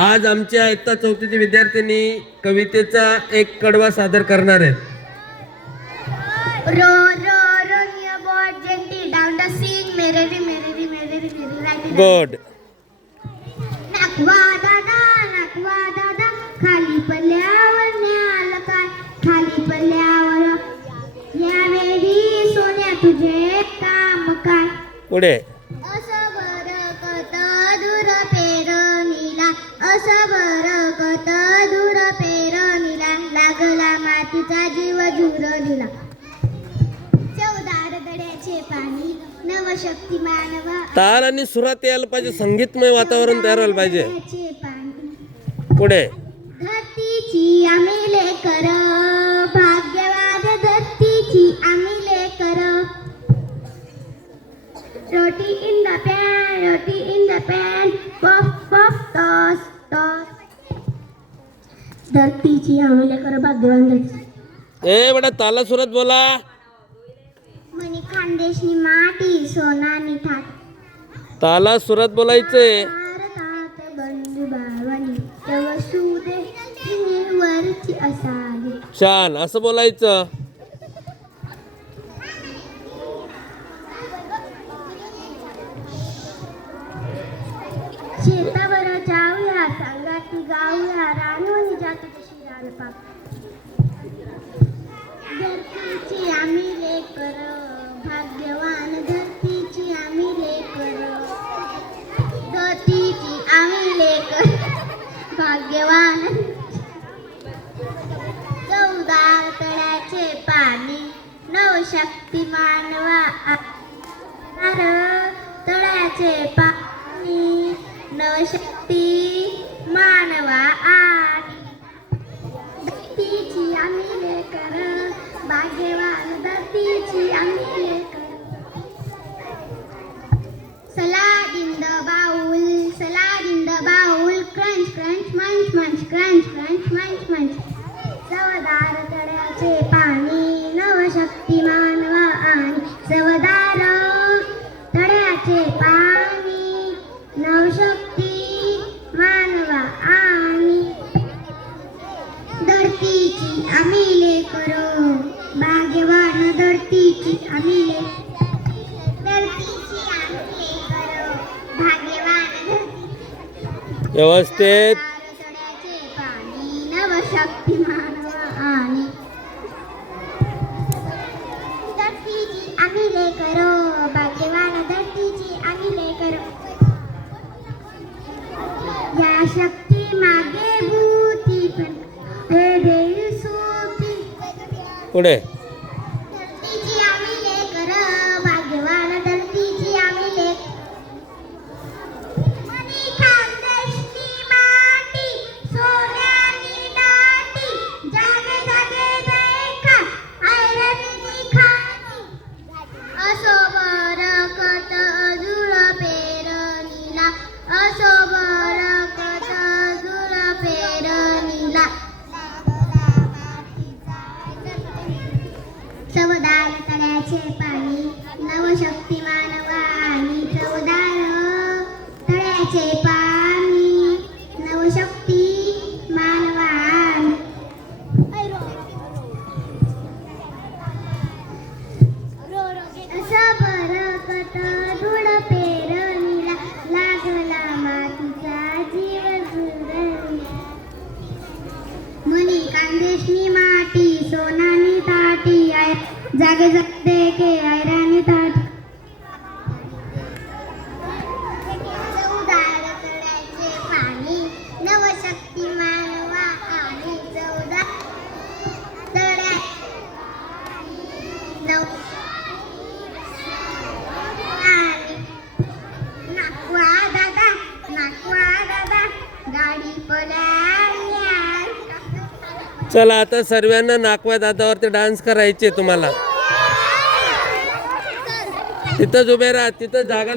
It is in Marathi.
आज आमच्या इयत्ता चौथीचे विद्यार्थ्यांनी कवितेचा एक कडवा सादर करणार आहेत. Row row rowing a boat gently down the sea merrily right good. नकवा दादा खाली पल्ल्यावर न्याल काय खाली पल्ल्यावर यावेळी सोन्या तुझे काम काय पुढे. असं बरकत दूर पेरणीला असं बरकत दूर पेरणीला लागला मातीचा जीव झुरलीला चौदार दड्याचे पाणी नवशक्ती मानवा ताल आणि सुरात यायला पाहिजे, संगीतमय वातावरण तयार व्हायला पाहिजे. पुढे. धरतीची आम्ही लेकर भाग्यवाद धरतीची आम्ही लेकर roti in the pan puff puff toss toss धरतीची आम्ही लेकर भाग्यवान धरती ए बेटा ताला सुरात बोला. मनी खानदेशनी माटी सोनानी थाट ताला सुरात बोलायचंय. भारतात बंधू भावानी वसुदे वरची असावी छान असं बोलायचं. शेतावर जाऊया सांगा की गाऊया रानवणी जातो तशी रानपाक धरतीची आम्ही लेकर भाग्यवान धरतीची आम्ही लेकर धरतीची आम्ही लेकर भाग्यवान चौदार तळ्याचे पाणी नवशक्ती मानवा तळ्याचे पाणी नवशक्ती मानवा आणि धरतीची आम्ही लेकर भाग्यवान धरतीची आम्ही लेकर salad in the bowl crunch crunch munch munch crunch crunch munch munch चवदार तळ्याचे पाणी नवशक्ती मानवा आणि चवदार तळ्याचे पाणी नवशक्ती मानवा आणि धरतीची आम्ही लेकर भाग्यवान धरतीची आम्ही धरतीची आम्ही लेकर भाग्यवान व्यवस्थित. तळ्याचे पाणी नवशक्ती मानवा आणि धरतीची आम्ही लेकर भाग्यवान धरतीची आम्ही लेकर या शक्ती मागे भूती पण हे देवी सोपी पुढे. धरतीची आम्ही लेकर भाग्यवान धरतीची आम्ही लेकर मनी खानदेशनी माती सोन्यानी दाटी जागे जागे देखा ऐरणीची खाणी असो बरकत जुळ पेरणीला असो बरकत जुळ पेरणीला चवदार तळ्याचे पाणी नवशक्ती मानवा आणि चवदार तळ्याचे पाणी नवशक्ती मानवा असं बरकत धूळ पेरणीला लागला मातीचा जीव झुरलीला मनी खानदेशनी माटी सोनानी ताटी जागे जागे के ऐराणी ताटी चौदार तळ्याचे पाणी नवशक्ती मानवा आणि चौदार तळ्या नाकवा दादा गाडी पळाल्या. चला आता सर्वांना नाकवा दादावरती डान्स करायचे तुम्हाला. तिथंच उभे राहा, तिथं जागा